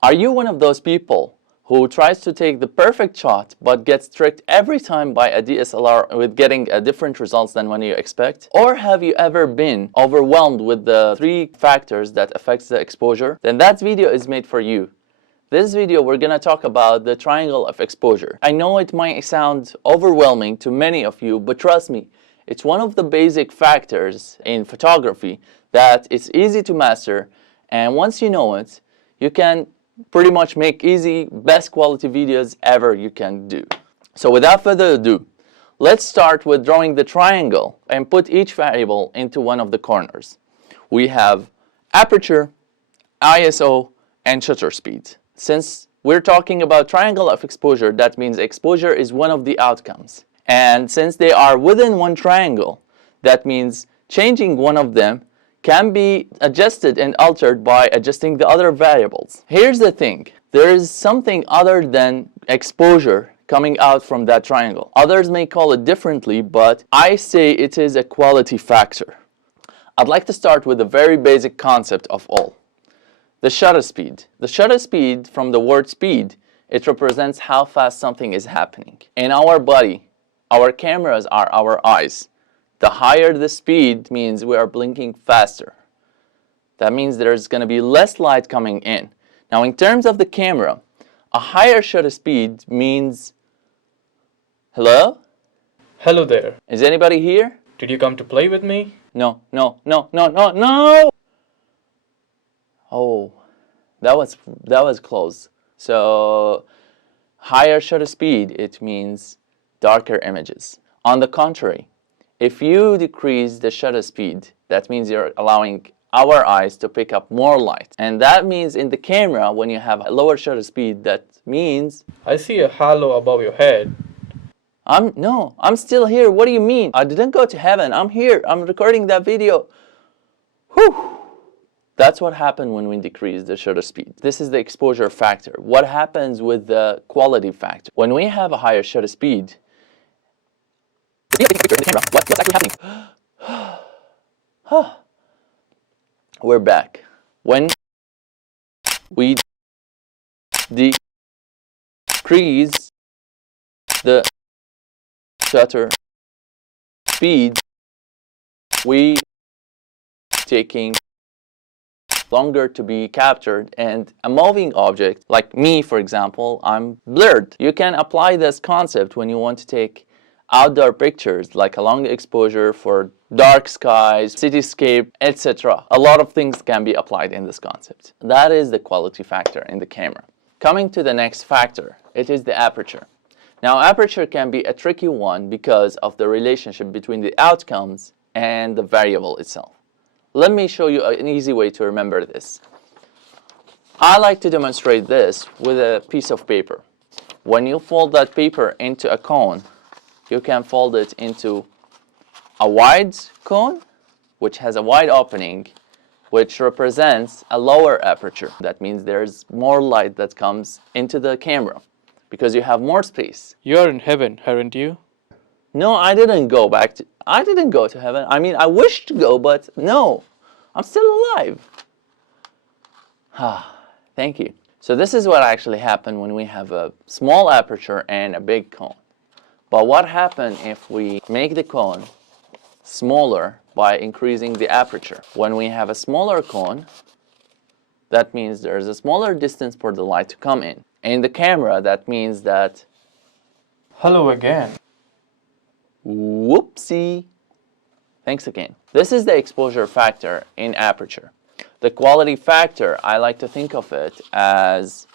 Are you one of those people who tries to take the perfect shot but gets tricked every time by a DSLR with getting different results than when you expect? Or have you ever been overwhelmed with the 3 factors that affects the exposure? Then that video is made for you. This video we're gonna talk about the triangle of exposure. I know it might sound overwhelming to many of you, but trust me, it's one of the basic factors in photography that it's easy to master, and once you know it, you can pretty much make easy, best quality videos ever you can do. So without further ado, let's start with drawing the triangle and put each variable into one of the corners. We have aperture, ISO, and shutter speed. Since we're talking about triangle of exposure, that means exposure is one of the outcomes. And since they are within one triangle, that means changing one of them can be adjusted and altered by adjusting the other variables. Here's the thing, there is something other than exposure coming out from that triangle. Others may call it differently, but I say it is a quality factor. I'd like to start with a very basic concept of all. The shutter speed. The shutter speed, from the word speed, it represents how fast something is happening. In our body, our cameras are our eyes. The higher the speed means we are blinking faster. That means there's going to be less light coming in. Now in terms of the camera, a higher shutter speed means... Hello? Hello there. Is anybody here? Did you come to play with me? No. Oh, that was close. So higher shutter speed, it means darker images. On the contrary, if you decrease the shutter speed, that means you're allowing our eyes to pick up more light. And that means in the camera, when you have a lower shutter speed, that means... I see a halo above your head. I'm still here. What do you mean? I didn't go to heaven. I'm here. I'm recording that video. Whew. That's what happened when we decrease the shutter speed. This is the exposure factor. What happens with the quality factor? When we have a higher shutter speed, what's actually happening? We're back. When we decrease the shutter speed, we taking longer to be captured, and a moving object like me, for example, I'm blurred. You can apply this concept when you want to take outdoor pictures, like a long exposure for dark skies, cityscape, etc. A lot of things can be applied in this concept. That is the quality factor in the camera. Coming to the next factor, it is the aperture. Now aperture can be a tricky one because of the relationship between the outcomes and the variable itself. Let me show you an easy way to remember this. I like to demonstrate this with a piece of paper. When you fold that paper into a cone, you can fold it into a wide cone, which has a wide opening, which represents a lower aperture. That means there's more light that comes into the camera because you have more space. You're in heaven, aren't you? No, I didn't go to heaven. I mean, I wish to go, but no, I'm still alive. Thank you. So this is what actually happened when we have a small aperture and a big cone. But what happens if we make the cone smaller by increasing the aperture? When we have a smaller cone, that means there's a smaller distance for the light to come in. In the camera, that means that... Hello again. Whoopsie. Thanks again. This is the exposure factor in aperture. The quality factor, I like to think of it as,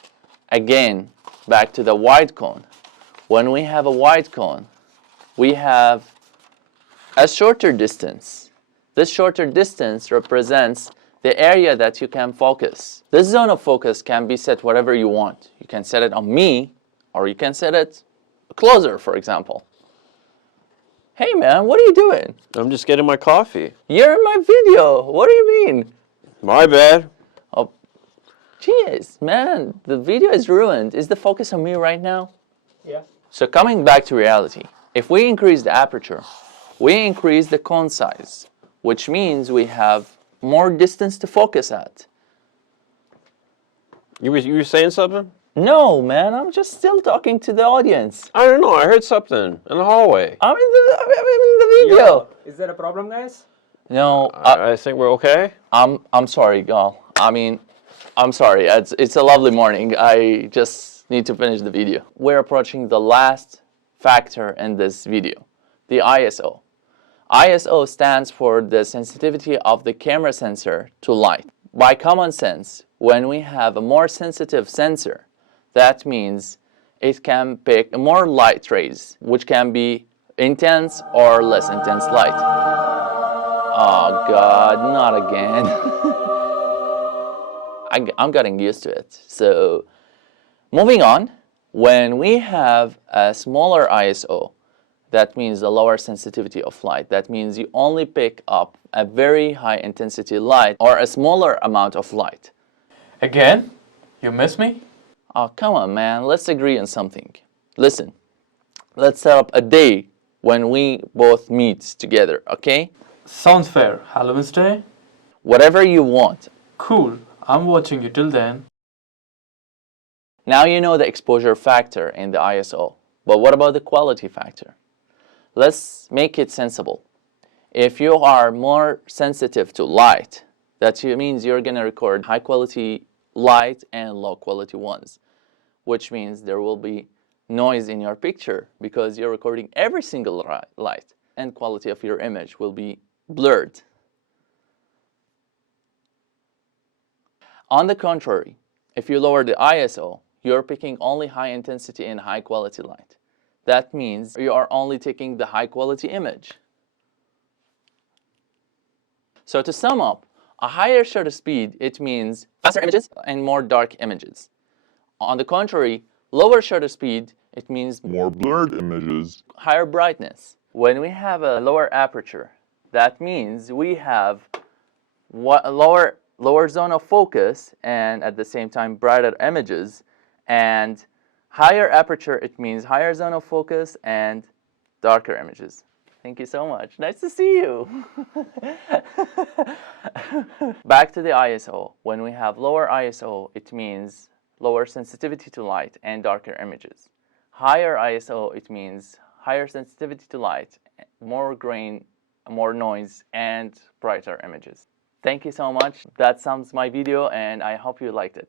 again, back to the wide cone. When we have a wide cone, we have a shorter distance. This shorter distance represents the area that you can focus. This zone of focus can be set whatever you want. You can set it on me, or you can set it closer, for example. Hey man, what are you doing? I'm just getting my coffee. You're in my video. What do you mean? My bad. Oh, jeez, man, the video is ruined. Is the focus on me right now? Yeah. So coming back to reality, if we increase the aperture, we increase the cone size, which means we have more distance to focus at. You were saying something? No, man, I'm just still talking to the audience. I don't know. I heard something in the hallway. I'm in the video. Yo, is there a problem, guys? No, I think we're okay. I'm sorry, y'all. I mean, I'm sorry. It's a lovely morning. I just need to finish the video. We're approaching the last factor in this video, the ISO. ISO stands for the sensitivity of the camera sensor to light. By common sense, when we have a more sensitive sensor, that means it can pick more light rays, which can be intense or less intense light. Oh God, not again. I'm getting used to it. So, moving on, when we have a smaller ISO, that means a lower sensitivity of light. That means you only pick up a very high intensity light or a smaller amount of light. Again? You miss me? Oh, come on, man. Let's agree on something. Listen, let's set up a day when we both meet together, okay? Sounds fair. Halloween's Day? Whatever you want. Cool. I'm watching you till then. Now you know the exposure factor in the ISO, but what about the quality factor? Let's make it sensible. If you are more sensitive to light, that means you're going to record high quality light and low quality ones, which means there will be noise in your picture because you're recording every single light, and quality of your image will be blurred. On the contrary, if you lower the ISO, you're picking only high intensity and high quality light. That means you are only taking the high quality image. So to sum up, a higher shutter speed, it means faster images and more dark images. On the contrary, lower shutter speed, it means more blurred images. higher brightness. When we have a lower aperture, that means we have a lower zone of focus and at the same time brighter images, and higher aperture, it means higher zone of focus and darker images. Thank you so much. Nice to see you. Back to the ISO. When we have lower ISO, it means lower sensitivity to light and darker images. Higher ISO, it means higher sensitivity to light, more grain, more noise, and brighter images. Thank you so much. That sums my video, and I hope you liked it.